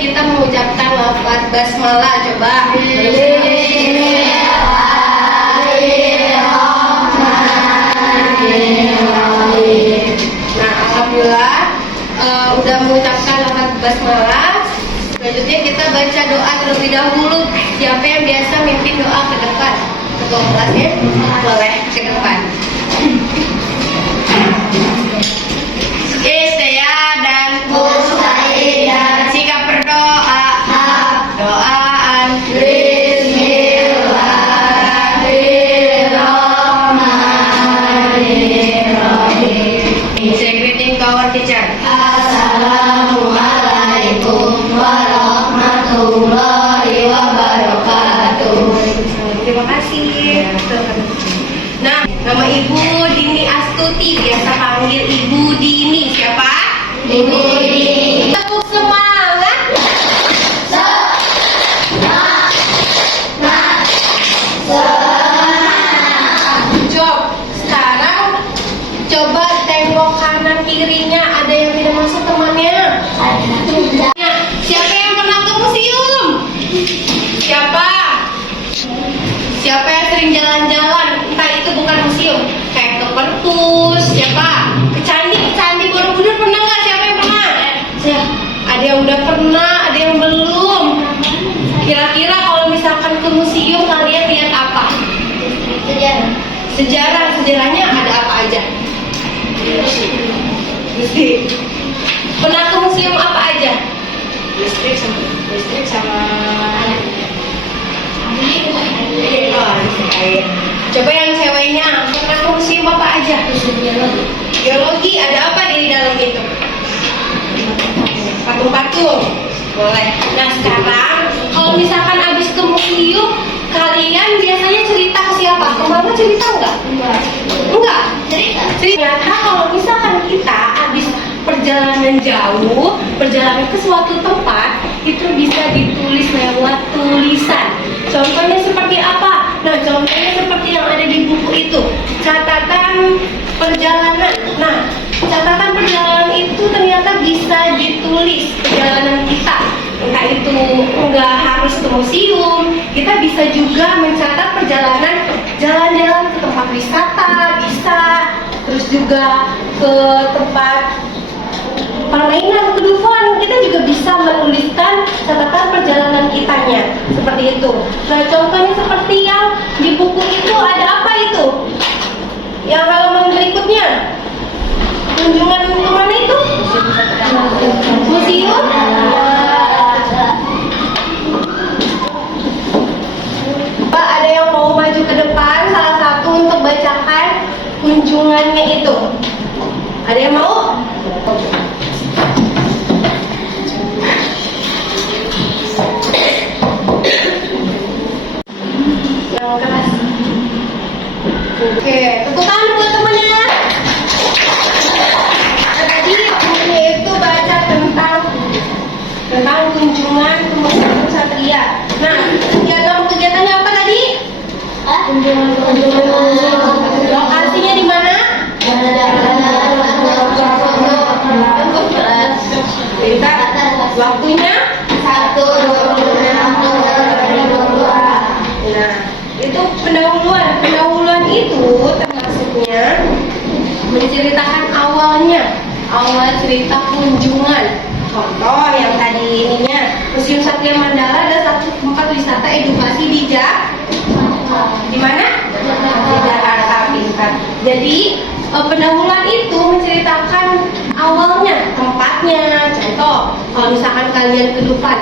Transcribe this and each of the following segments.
kita mengucapkan lafaz basmalah. Coba. Nah, alhamdulillah udah mengucapkan lafaz basmalah. Selanjutnya kita baca doa terlebih dahulu. Siapa yang biasa mimpin doa ke depan? Ketua kelasnya boleh ke depan. Istiadan mustaidan, sikap berdoa, doaan. Bismillahirrahmanirrahim. Say greeting to our teacher. Assalamualaikum warahmatullahi wabarakatuh. Terima kasih. Nah, nama Ibu Dini Astuti, biasa panggil Ibu Dini. Siapa? Ibu Dini. Tepuk semangat. Job. Sekarang coba tengok kanan kirinya, ada yang tidak masuk temannya? Siapa yang pernah ke museum? Siapa? Siapa yang sering jalan-jalan? Entah itu bukan museum, kayak ke perpus, siapa? Ke candi Borobudur pernah nggak? Siapa yang pernah? Ada yang udah pernah, ada yang belum. Kira-kira kalau misalkan ke museum kalian lihat apa? Sejarah. Sejarahnya ada apa aja? Pernah ke museum apa aja? Listrik sama air. Coba yang ceweknya pernah ke museum apa aja? Geologi. Ada apa di dalam itu? Patung-patung. Boleh. Nah, sekarang kalau misalkan habis ke museum, kalian biasanya cerita ke siapa? Ke mama cerita enggak? Enggak. Ternyata kalau misalkan kita habis perjalanan jauh, perjalanan ke suatu tempat, itu bisa ditulis lewat tulisan. Contohnya seperti apa? Nah, contohnya seperti yang ada di buku itu, catatan perjalanan. Nah, catatan perjalanan itu ternyata bisa ditulis perjalanan kita. Entah itu nggak harus ke museum, kita bisa juga mencatat perjalanan jalan-jalan ke tempat wisata, bisa. Terus juga ke tempat permainan, ke Dufan, kita juga bisa menuliskan catatan perjalanan kitanya seperti itu. Nah, contohnya seperti yang di buku itu, ada apa itu? Yang halaman berikutnya, kunjungan kemana itu? Museum. Pak, ada yang mau maju ke depan, salah satu untuk bacakan kunjungannya itu. Ada yang mau? Yang keras. Oke, tepuk tangan buat temannya. Tadi bukunya itu baca tentang kunjungan ke Museum Satria. Nah, kegiatannya apa tadi? Lokasinya di mana? Waktunya 1/2022. Nah, itu pendahuluan itu termasuknya menceritakan awal cerita kunjungan. Contoh yang tadi ininya, Museum Satria Mandala ada satu tempat wisata edukasi di mana? Di Jakarta Pintar. Jadi pendahuluan itu menceritakan awalnya, tempatnya. Contoh, kalau misalkan kalian ke Dufan,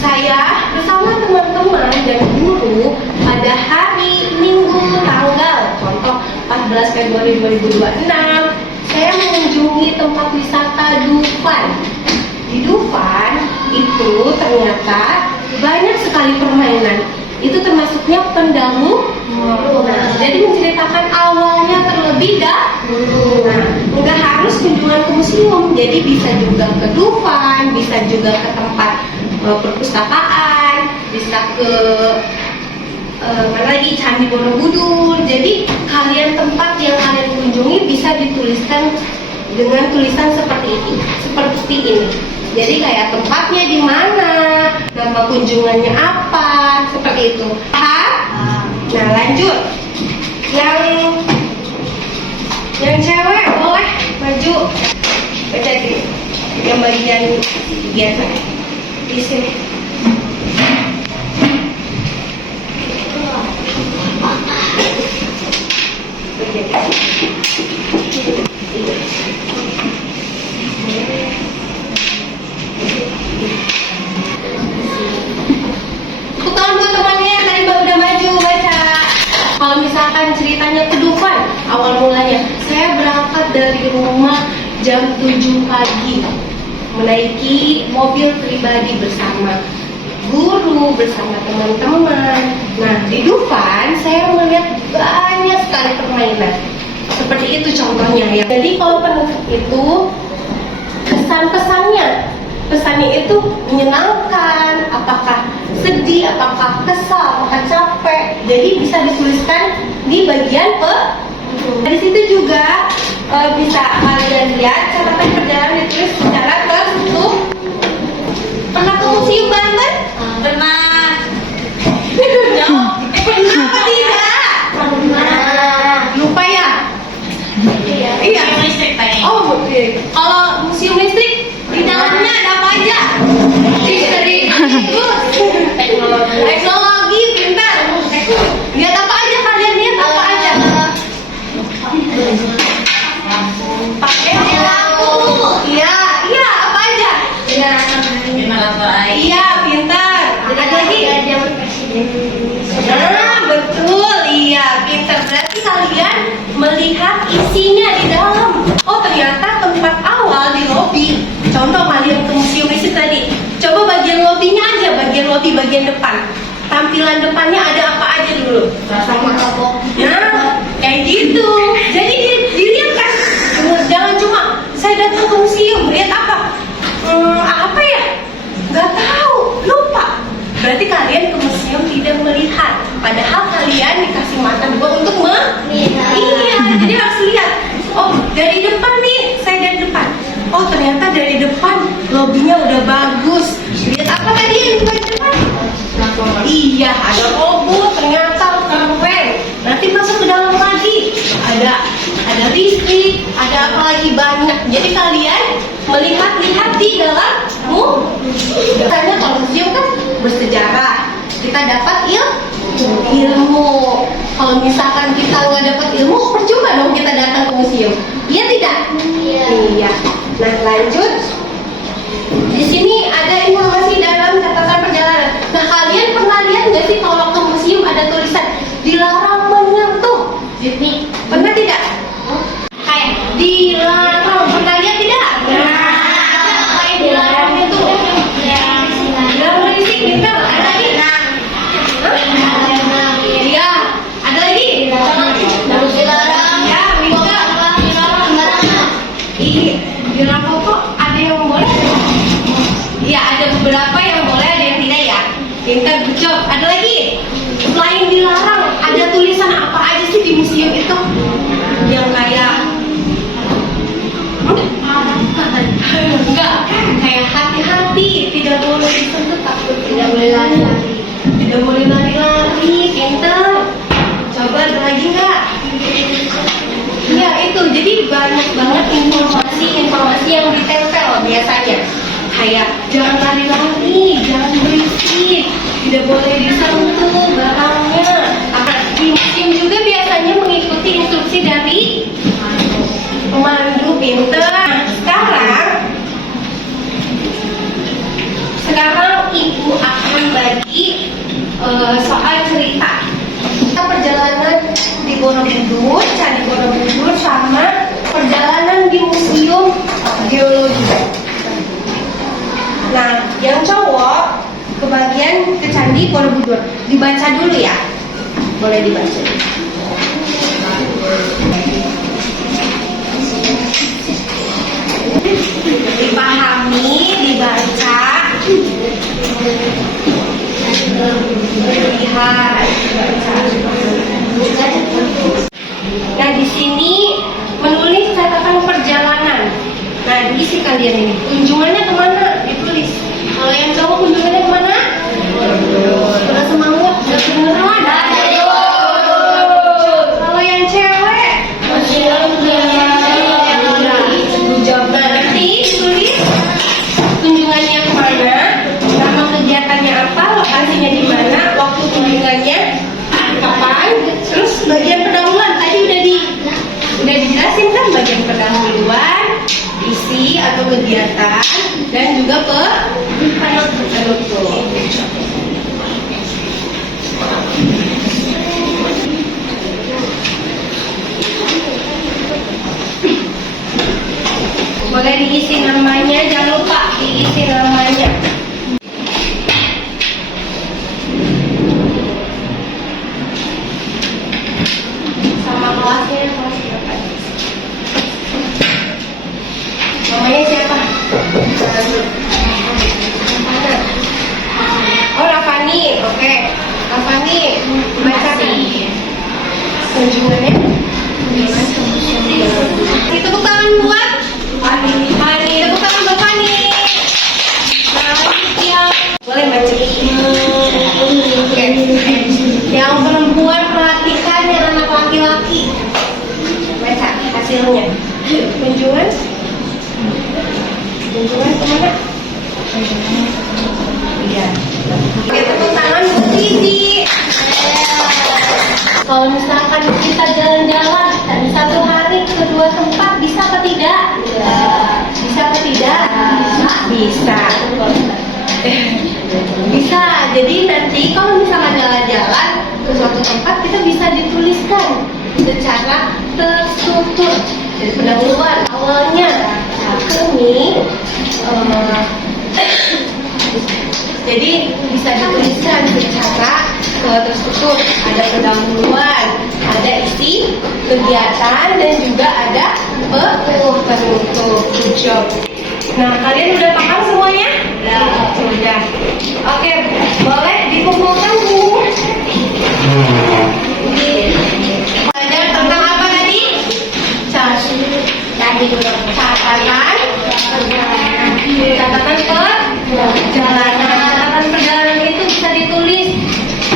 saya bersama teman-teman dan guru pada hari Minggu tanggal contoh 14 Februari 2026 saya mengunjungi tempat wisata Dufan. Di Dufan itu ternyata banyak sekali permainan. Itu termasuknya pendahulu. Nah, jadi menceritakan awalnya terlebih dahulu. Nah, nggak harus kunjungan ke museum, jadi bisa juga ke Dufan, bisa juga ke tempat perpustakaan, bisa ke mana lagi, Candi Borobudur. Jadi tempat yang kalian kunjungi bisa dituliskan dengan tulisan seperti ini. Jadi kayak tempatnya di mana, nama kunjungannya apa, seperti itu. Nah lanjut, yang cewek boleh maju. Baca di yang bagian biasa di sini. Putar buat temannya yang tadi udah maju baca. Kalau misalkan ceritanya ke Dufan, awal mulanya saya berangkat dari rumah jam 7 pagi, menaiki mobil pribadi bersama guru, bersama teman-teman. Nah, di Dufan saya melihat banyak sekali permainan. Seperti itu contohnya ya. Jadi kalau penutup itu pesannya itu menyenangkan, apakah sedih, apakah kesal, apakah capek. Jadi bisa dituliskan di bagian Dari situ juga bisa kalian lihat catatan perjalanan ditulis secara tertutup. Pernah ke museum Banten? Pernah. Pernah apa tidak? Pernah. Lupa ya? Iya. Oh, oke. Kalau museum listrik di dalamnya ada apa aja? History, teknologi, pintar. Lihat apa aja kalian lihat apa aja? Pakai lampu. Iya, apa aja? Iya, pintar. Ada lagi? Nah, betul. Iya, pintar. Berarti kalian melihat isinya di dalam. Oh, ternyata tempat awal di lobi. Contoh kalian ke museum listrik tadi. Coba bagian lobinya aja, bagian depan. Tampilan depannya ada apa aja dulu? Nah, kayak gitu. Jadi dilihat kan. Jangan cuma saya datang ke museum, lihat apa? Apa ya? Gak tahu, lupa. Berarti kalian ke museum tidak melihat. Padahal kalian dikasih mata dua untuk melihat. Iya, jadi harus lihat. Oh, dari depan nih, saya dari depan. Oh, ternyata dari depan lobinya udah bagus. Lihat apa tadi yang di depan? Iya, ada robot, ternyata keren. Nanti masuk ke dalam lagi. Ada listrik, ada apa lagi banyak. Jadi kalian melihat-lihat di dalammu. Biasanya kalau museum kan bersejarah, kita dapat ilmu. Kalau misalkan kita nggak dapat ilmu, percuma dong kita datang ke museum. Iya tidak? Iya. Nah lanjut. Di sini ada informasi dalam catatan perjalanan. Nah kalian pernah lihat nggak sih kalau ke museum ada tulisan dilarang menyentuh? Pernah tidak? Kayak dilarang. Pernah lihat tidak? Kayak dilarang menyentuh. Dilarang berisik, pintar. Ada lagi? Iya. Ada lagi? Dilarang. Ya, pintar. Dilarang pokok ada yang boleh? Iya, ada beberapa yang boleh, ada yang tidak ya. Pintar, good job. Ada lagi? Selain dilarang, ada tulisan apa aja sih di museum itu? Yang kayak enggak, kayak hati-hati, tidak boleh disentuh, takut, tidak boleh lari-lari. Tidak boleh lari-lari, pintar. Coba ada lagi enggak? Iya itu, jadi banyak banget informasi yang ditempel biasanya. Kayak jangan lari-lari, jangan berisik, tidak boleh disentuh barangnya. Di museum juga biasanya mengikuti instruksi dari pemandu, pintar. Sekarang ibu akan bagi soal cerita. Perjalanan di Borobudur, Candi Borobudur, sama perjalanan di Museum Geologi. Nah, yang cowok kebagian ke Candi Borobudur. Dibaca dulu ya. Boleh dibaca. Dipahami, dibaca, dilihat, Nah, di sini menulis catatan perjalanan. Nah, diisi kalian ini. Kunjungannya kemana? Di yang mana, nama kegiatannya apa, lokasinya di mana, waktu kunjungannya kapan, terus bagian pendahuluan tadi udah dijelasin kan, bagian pendahuluan, isi atau kegiatan, dan juga penutup. Boleh diisi namanya, jangan lupa diisi namanya. Sama kelasnya, kelas berapa? Namanya siapa? Oh, Rafani, oke. Rafani, baca kunjungannya. Tepuk tangan buat Fani, tepuk tangan buat Fani. Boleh baca. Oke. Yang perempuan perhatikan yang anak laki-laki. Baca hasilnya. Kunjungan kemana? Iya. Oke, tepuk tangan buat Cici. Kalau misalkan kita jalan-jalan dari satu hari ke dua tempat, bisa apa tidak? Bisa apa tidak? Bisa. Bisa. Jadi nanti kalau misalkan jalan-jalan ke suatu tempat, kita bisa dituliskan secara terstruktur. Jadi pendahuluan awalnya ini jadi bisa dituliskan secara terstruktur. Ada pendahuluan, ada isi kegiatan, dan juga ada penutup. Good job. Nah, kalian udah paham semuanya? Sudah. Oke, boleh dikumpulkan Bu. Belajar tentang apa tadi? Catatan perjalanan itu bisa ditulis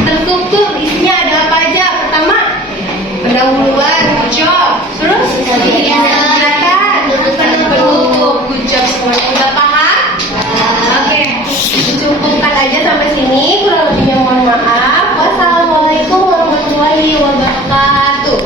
terstruktur, isinya ada apa aja. Pertama, pendahuluan, good job. Terus kegiatan, penutup, good job. Semuanya udah paham? Oke, cukupkan aja sampai sini. Kurang lebihnya mohon maaf. Wassalamualaikum warahmatullahi wabarakatuh.